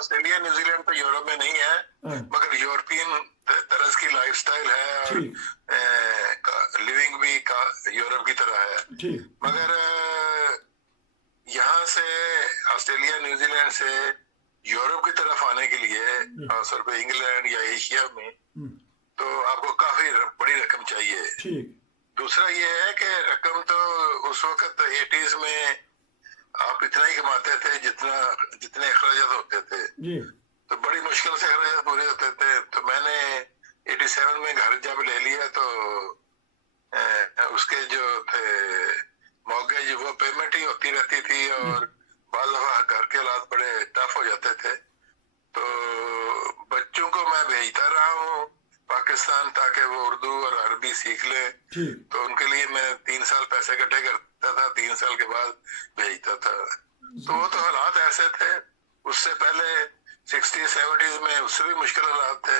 Australia New Zealand تو Europe میں نہیں ہے مگر یورپین طرز کی لائف سٹائل ہے اور لیونگ بھی یورپ کی طرح ہے. مگر یہاں سے آسٹریلیا نیوزی لینڈ سے یورپ کی طرف آنے کے لیے خاص طور پہ انگلینڈ یا ایشیا میں تو آپ کو کافی بڑی رقم چاہیے. دوسرا یہ ہے کہ رقم تو اس وقت 80s میں آپ اتنا ہی کماتے تھے جتنے اخراجات ہوتے تھے, تو بڑی مشکل سے اخراجات پورے ہوتے تھے. تو میں نے 87 میں گھر جب لے لیا تو اس کے جو تھے مارگیج وہ پیمنٹ ہی ہوتی رہتی تھی اور بعض دفعہ گھر کے حالات بڑے ٹف ہو جاتے تھے. تو بچوں کو میں بھیجتا رہا ہوں پاکستان تاکہ وہ اردو اور عربی سیکھ لیں. تو ان کے لیے میں 3 سال پیسے اکٹھے کرتا تھا, 3 سال کے بعد بھیجتا تھا. تو وہ تو حالات ایسے تھے. اس سے پہلے 60s 70s میں اس سے بھی مشکل حالات تھے.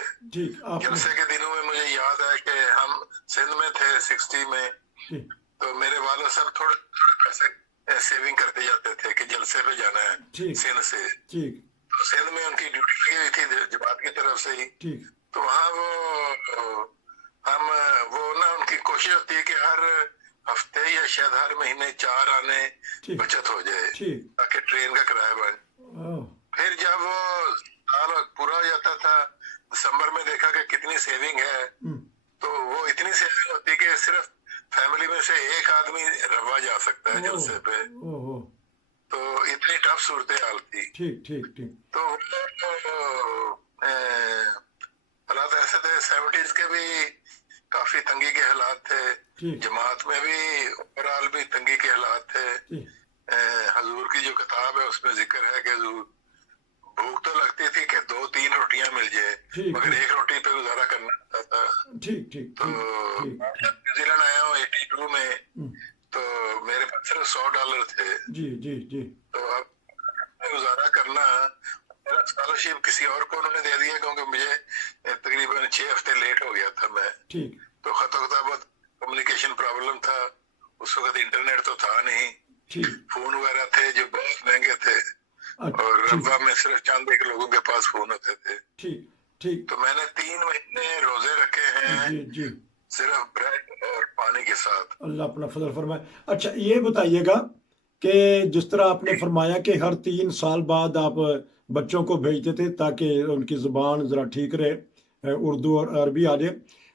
جلسے کے دنوں میں مجھے یاد ہے کہ ہم سندھ میں تھے 60 میں, تو میرے والد صاحب تھوڑے پیسے سیونگ کرتے جاتے تھے کہ جلسے پہ جانا ہے سندھ سے. تو سندھ میں ان کی ڈیوٹی لگی ہوئی تھی جماعت کی طرف سے ہی. تو وہاں وہ نا ان کی کوشش ہوتی ہے کہ ہر ہفتے یا شاید ہر مہینے 4 آنے بچت ہو جائے تاکہ ٹرین کا کرایہ بن. پھر جب وہ سال پورا ہو جاتا تھا دسمبر میں دیکھا کہ کتنی سیونگ ہے, تو وہ اتنی سیونگ ہوتی کہ صرف فیملی میں سے ایک آدمی روا جا سکتا ہے جلسے پہ. تو اتنی ٹف صورتحال تھی. تو حالات ایسے تھے. 70s کے بھی کافی تنگی کے حالات تھے, جماعت میں بھی اوورال بھی تنگی کے حالات تھے. حضور کی جو کتاب ہے اس میں ذکر ہے کہ حضور بھوک تو لگتی تھی کہ 2-3 روٹیاں مل جائے مگر ایک روٹی پہ گزارا کرنا پڑتا تھا. تو نیوزی لینڈ آیا ہوں 82 میں, تو میرے پاس صرف $100 تھے. تو اب گزارا کرنا, میرا اسکالرشپ کسی اور کو انہوں نے دے دیا کیونکہ مجھے تقریباً 6 ہفتے لیٹ ہو گیا تھا میں. تو خط و کتابت کمیونیکیشن پرابلم تھا. اس وقت انٹرنیٹ تو تھا نہیں, فون وغیرہ تھے جو بہت مہنگے تھے اور ربا میں صرف چند ایک لوگوں کے پاس فون ہوتے تھے. تو میں نے 3 مہینے روزے رکھے ہیں صرف بریڈ اور پانی کے ساتھ. اللہ اپنا فضل فرمائے. اچھا یہ بتائیے گا کہ جس طرح آپ نے فرمایا کہ ہر 3 سال بعد آپ بچوں کو بھیجتے تھے تاکہ ان کی زبان ذرا ٹھیک رہے, اردو اور عربی آ جائے,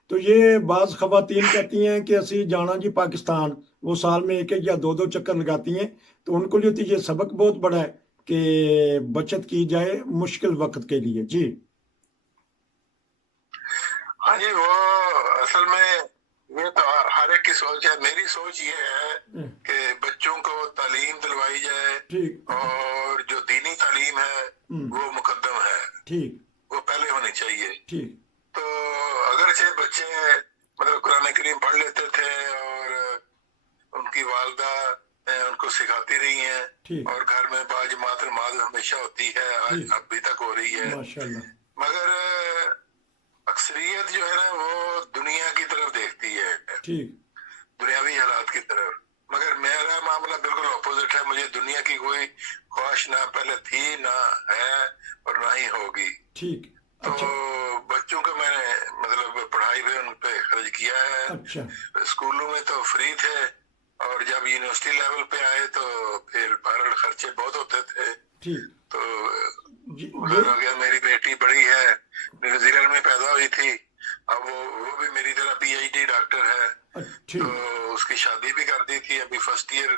تو یہ بعض خواتین کہتی ہیں کہ اسی جانا جی پاکستان, وہ سال میں 1 یا 2 چکر لگاتی ہیں, تو ان کو لیے یہ سبق بہت بڑا ہے کہ بچت کی جائے مشکل وقت کے لیے. ہاں جی, وہ اصل میں یہ تو ہر ایک کی سوچ ہے. میری سوچ یہ ہے کہ بچوں کو تعلیم دلوائی جائے اور جو دینی تعلیم ہے وہ مقدم ہے, وہ پہلے ہونی چاہیے. تو اگرچہ بچے مطلب قرآن کریم پڑھ لیتے تھے اور ان کی والدہ ان کو سکھاتی رہی ہیں اور گھر میں با جماعت نماز ہمیشہ ہوتی ہے, آج اب بھی تک ہو رہی ہے, مگر اکثریت جو ہے نا وہ دنیا کی طرف دیکھتی ہے, دنیاوی حالات کی طرف. مگر میرا معاملہ بالکل اپوزٹ ہے. مجھے دنیا کی کوئی خواہش نہ پہلے تھی, نہ ہے اور نہ ہی ہوگی. تو بچوں کو میں نے مطلب پڑھائی پہ ان پہ خرچ کیا ہے. اسکولوں میں تو فری تھے اور جب یونیورسٹی لیول پہ آئے تو پھر بہرحال خرچے بہت ہوتے تھے. تو ہو گیا. میری بیٹی بڑی ہے, نیوزی لینڈ میں پیدا ہوئی تھی, اب وہ بھی میری طرح PhD ڈاکٹر ہے. تو اس کی شادی بھی کر دی تھی, ابھی فرسٹ ایئر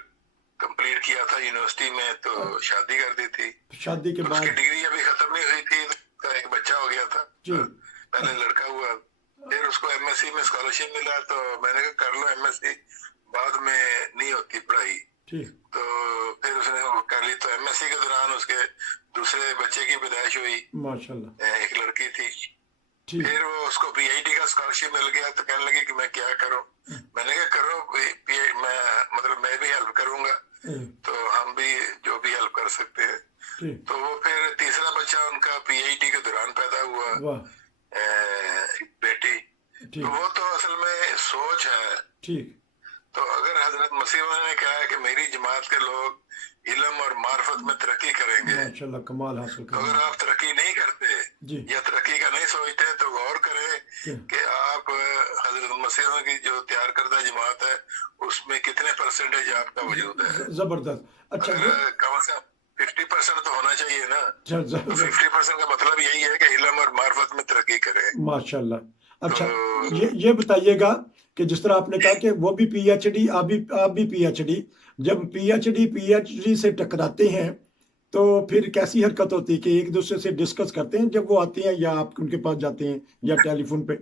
کمپلیٹ کیا تھا یونیورسٹی میں, تو شادی کر دی تھی. شادی کے بعد اس کی ڈگری ابھی ختم نہیں ہوئی تھی, ایک بچہ ہو گیا تھا, پہلے لڑکا ہوا, پھر اس کو MSc میں اسکالرشپ ملا, تو میں نے کہا کر لو MSc, بعد میں نہیں ہوتی پڑھائی. تو پھر اس نے کر لی. تو MSc کے دوران اس کے دوسرے بچے کی پیدائش ہوئی, ایک لڑکی تھی. پھر وہ اس کو PhD کا اسکالرشپ مل گیا, تو کہنے لگی کہ میں کیا کروں. میں نے کہا کرو, میں مطلب میں بھی ہیلپ کروں گا, تو ہم بھی جو بھی ہیلپ کر سکتے ہیں. تو وہ پھر تیسرا بچہ ان کا PhD کے دوران پیدا ہوا, بیٹی. تو وہ تو اصل میں سوچ ہے. تو اگر حضرت مسیح نے کہا ہے کہ میری جماعت کے لوگ علم اور معرفت میں ترقی کریں گے، ماشاءاللہ کمال حاصل تو اگر آپ ترقی نہیں کرتے یا ترقی کا نہیں سوچتے تو غور کریں کہ آپ حضرت مسیح کی جو تیار کردہ جماعت ہے اس میں کتنے پرسنٹیج آپ کا وجود ہے. زبردست. اچھا اگر کم از کم 50% تو ہونا چاہیے نا. 50% کا مطلب یہی ہے کہ علم اور معرفت میں ترقی کریں. ماشاءاللہ. اچھا یہ بتائیے گا کہ جس طرح آپ نے کہا کہ وہ بھی پی ایچ ڈی، آپ بھی پی ایچ ڈی، جب پی ایچ ڈی سے ٹکراتے ہیں تو پھر کیسی حرکت ہوتی ہے کہ ایک دوسرے سے ڈسکس کرتے ہیں جب وہ آتے ہیں یا آپ ان کے پاس جاتے ہیں یا ٹیلی فون پہ؟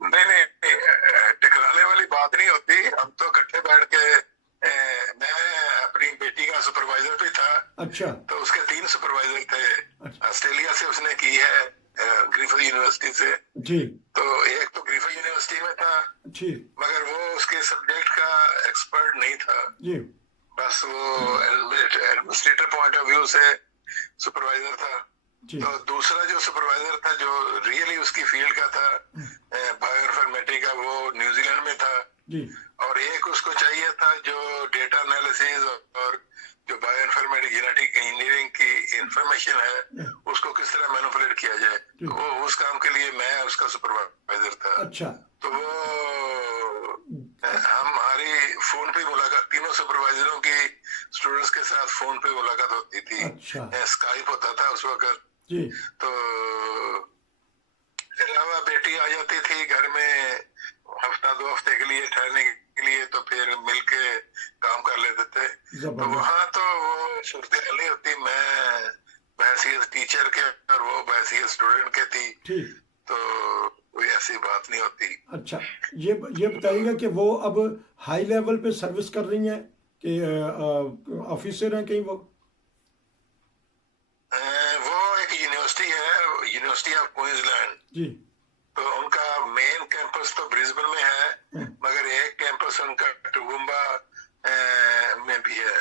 نہیں ٹکرانے والی بات نہیں ہوتی. ہم تو اکٹھے بیٹھ کے، میں اپنی بیٹی کا سپروائزر بھی تھا. اچھا. تو اس کے 3 سپروائزر تھے. آسٹریلیا سے اس نے کی ہے، گریفتھ یونیورسٹی سے. جی. تو ایک تو گریفتھ یونیورسٹی میں تھا جی، مگر وہ اس کے سبجیکٹ کا ایکسپرٹ نہیں تھا. جی. بس وہ ایڈمنسٹریٹر پوائنٹ آف ویو سے سپروائزر تھا. تو دوسرا جو سپروائزر تھا جو ریئلی اس کی فیلڈ کا تھا، بایو انفارمیٹک کا، وہ نیوزی لینڈ میں تھا. اور ایک اس کو چاہیے تھا جو ڈیٹا انالیسز اور جو بایو انفارمیٹک جینیٹک انجینئرنگ کی انفارمیشن ہے اس کو کس طرح مینوپولیٹ کیا جائے. تو وہ اس کام کے لیے میں اس کا سپروائزر تھا. اچھا. تو وہ ہماری فون پہ ملاقات، تینوں سپروائزروں کی اسٹوڈنٹس کے ساتھ فون پہ ملاقات ہوتی تھی. اسکائپ ہوتا تھا اس وقت. تو علاوہ بیٹی آ جاتی تھی گھر میں ہفتہ 2 ہفتے کے لیے ٹھہرنے کے لیے، تو پھر مل کے کام کر لیتے تھے. تو وہاں تو وہ صورتحال نہیں ہوتی. میں بحیثیت ٹیچر کے اور وہ بحیثیت اسٹوڈنٹ کے تھی، تو کوئی ایسی بات نہیں ہوتی. اچھا یہ بتائیے گا کہ وہ اب ہائی لیول پہ سروس کر رہی ہیں کہ آفیسر ہیں کہیں؟ وہ ایک یونیورسٹی ہے، یونیورسٹی آف کوئنز لینڈ. جی. تو ان کا مین کیمپس تو برزبن میں ہے مگر ایک کیمپس ان کا ٹوگمبا میں بھی ہے.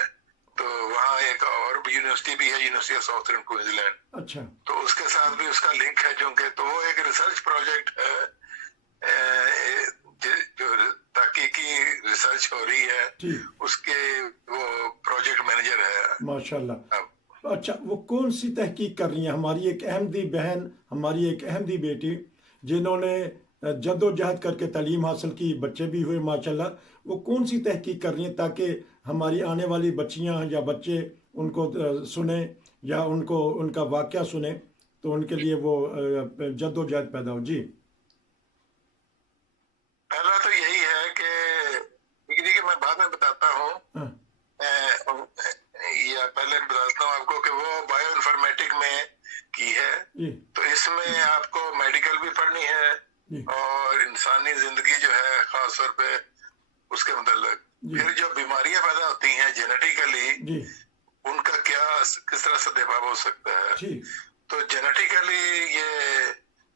تو وہاں ایک اور یونیورسٹی بھی ہے، یونیورسٹی آف ساؤتھرن کوئنز لینڈ. اچھا. تو اس کے ساتھ بھی اس کا لنک ہے چونکہ. تو وہ ایک ریسرچ پروجیکٹ ہے جو تحقیقی ریسرچ ہو رہی ہے، اس کے وہ پروجیکٹ مینیجر ہے. ماشاءاللہ. اچھا وہ کون سی تحقیق کر رہی ہیں؟ ہماری ایک احمدی بہن، ہماری ایک احمدی بیٹی جنہوں نے جد و جہد کر کے تعلیم حاصل کی، بچے بھی ہوئے ماشاءاللہ، وہ کون سی تحقیق کر رہی ہیں تاکہ ہماری آنے والی بچیاں یا بچے ان کو سنیں یا ان کا واقعہ سنیں تو ان کے لیے وہ جد و جہد پیدا ہو؟ جی. پہلا تو یہی ہے کہ میں بعد میں بتاتا ہوں، یا پہلے بتاتا ہوں آپ کو کہ وہ بایو انفارمیٹک میں کی ہے. تو اس میں آپ کو میڈیکل بھی پڑھنی ہے اور انسانی زندگی جو ہے خاص طور پہ اس کے متعلق. پھر جو بیماریاں پیدا ہوتی ہیں جینیٹیکلی، ان کا کس طرح سے اسباب ہو سکتا ہے. تو جینیٹیکلی یہ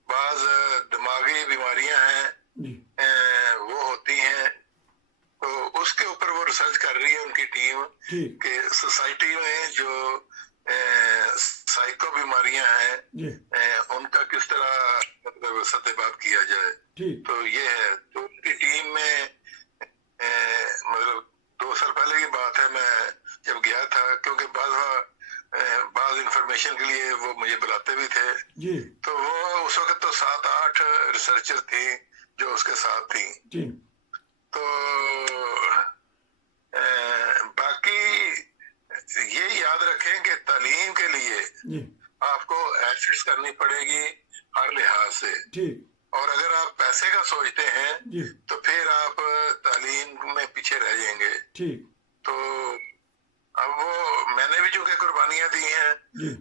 بعض دماغی بیماریاں ہیں وہ ہوتی ہیں. تو اس کے اوپر وہ ریسرچ کر رہی ہے ان کی ٹیم کہ سوسائٹی میں جو سائیکو بیماریاں ہیں ان کا کس طرح مطلب ستیاب کیا جائے. تو یہ ہے. تو ان کی ٹیم میں مطلب 2 سال پہلے کی بات ہے، میں جب گیا تھا، کیونکہ بعض انفارمیشن کے لیے وہ مجھے بلاتے بھی تھے. تو وہ اس وقت تو 7-8 ریسرچر تھی جو اس کے ساتھ تھیں. تو باقی یہ یاد رکھیں کہ تعلیم کے لیے آپ کو ایفرٹس کرنی پڑے گی ہر لحاظ سے. اور اگر آپ پیسے کا سوچتے ہیں تو پھر آپ تعلیم میں پیچھے رہ جائیں گے. تو اب وہ میں نے بھی چونکہ قربانیاں دی ہیں،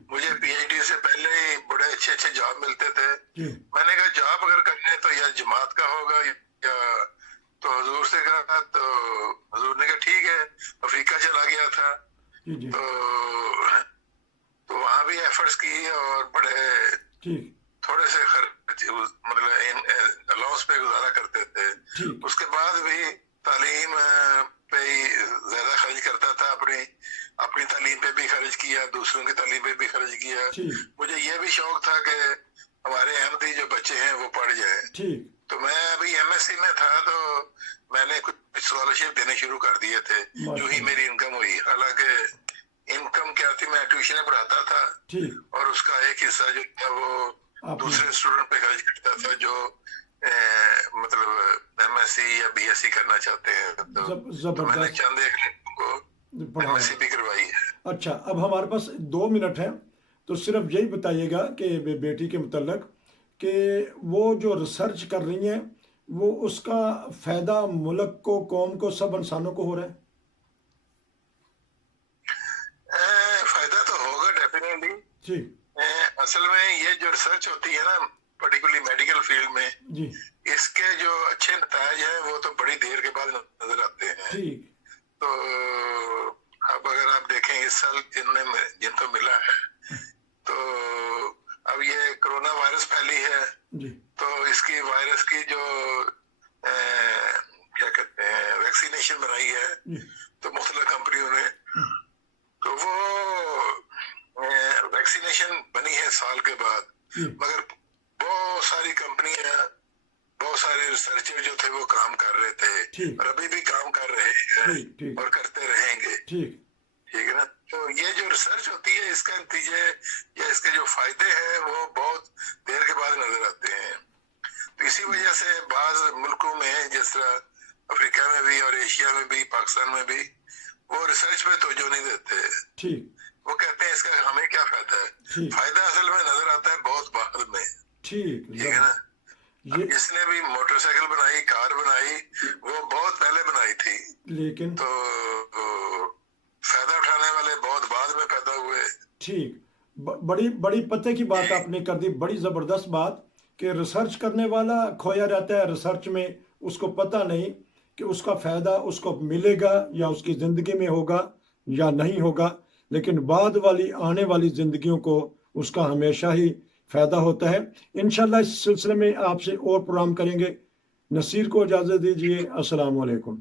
مجھے پی ایچ ڈی سے پہلے ہی بڑے اچھے جاب ملتے تھے. میں نے کہا جاب اگر کرنے تو یا جماعت کا ہوگا یا، تو حضور سے کہا تو حضور نے کہا ٹھیک ہے. افریقہ چلا گیا تھا تو وہاں بھی ایفرٹس کی اور بڑے تھوڑے سے خرچ مطلب الاؤنس پہ گزارا کرتے تھے. اس کے بعد بھی تعلیم پہ ہی زیادہ خرچ کرتا تھا. اپنی تعلیم پہ بھی خرچ کیا، دوسروں کی تعلیم پہ بھی خرچ کیا. مجھے یہ بھی شوق تھا کہ ہمارے احمدی جو بچے ہیں وہ پڑھ جائیں. تو میں ابھی MSc میں تھا تو میں نے کچھ اسکالرشپ دینے شروع کر دیے تھے جو ہی میری انکم ہوئی. حالانکہ انکم کیا تھی, میں ٹیوشن پڑھاتا تھا اور اس کا ایک حصہ جو تھا وہ دوسرے اسٹوڈنٹ پہ خرچ کرتا تھا جو مطلب MSc یا BSc کرنا چاہتے ہیں. تو میں نے چند ایک لوگوں کو MSc بھی کروائی ہے. اچھا, اب ہمارے پاس 2 منٹ ہے, تو صرف یہی بتائیے گا کہ بیٹی کے متعلق کہ وہ جو ریسرچ کر رہی ہیں وہ اس کا فائدہ ملک کو, قوم کو, سب انسانوں کو ہو رہا ہے؟ فائدہ تو ہوگا ڈیفینیٹلی. جی, اصل میں یہ جو ریسرچ ہوتی ہے نا پرٹیکولرلی میڈیکل فیلڈ میں, جی, اس کے جو اچھے نتائج ہیں وہ تو بڑی دیر کے بعد نظر آتے ہیں. ٹھیک, تو اب اگر آپ دیکھیں اس سال جن کو ملا ہے, تو اب یہ کرونا وائرس پھیلی ہے, جی, تو اس کی وائرس کی جو کیا کہتے ہیں ویکسینیشن بنائی ہے تو مختلف کمپنیوں نے, تو وہ ویکسینیشن بنی ہے سال کے بعد, مگر بہت ساری کمپنیاں, بہت سارے ریسرچر جو تھے وہ کام کر رہے تھے اور ابھی بھی کام کر رہے ہیں اور کرتے رہیں گے. ٹھیک ہے نا. تو یہ جو ریسرچ ہوتی ہے اس کا نتیجے یا اس کے جو فائدے ہیں وہ بہت دیر کے بعد نظر آتے ہیں. تو اسی وجہ سے بعض ملکوں میں جس طرح افریقہ میں بھی اور ایشیا میں بھی, پاکستان میں بھی, وہ ریسرچ پہ توجہ نہیں دیتے. وہ کہتے ہیں اس کا ہمیں کیا فائدہ ہے. فائدہ اصل میں نظر آتا ہے بہت بعد میں. ٹھیک ہے نا. اس نے بھی موٹر سائیکل بنائی, کار بنائی, وہ بہت پہلے بنائی تھی, لیکن تو فائدہ اٹھانے والے بہت بعد میں پیدا ہوئے. ٹھیک, بڑی پتے کی بات آپ نے کر دی, بڑی زبردست بات کہ ریسرچ کرنے والا کھویا رہتا ہے ریسرچ میں, اس کو پتہ نہیں کہ اس کا فائدہ اس کو ملے گا یا اس کی زندگی میں ہوگا یا نہیں ہوگا, لیکن بعد والی آنے والی زندگیوں کو اس کا ہمیشہ ہی فائدہ ہوتا ہے. انشاءاللہ اس سلسلے میں آپ سے اور پروگرام کریں گے. نصیر کو اجازت دیجیے. السلام علیکم.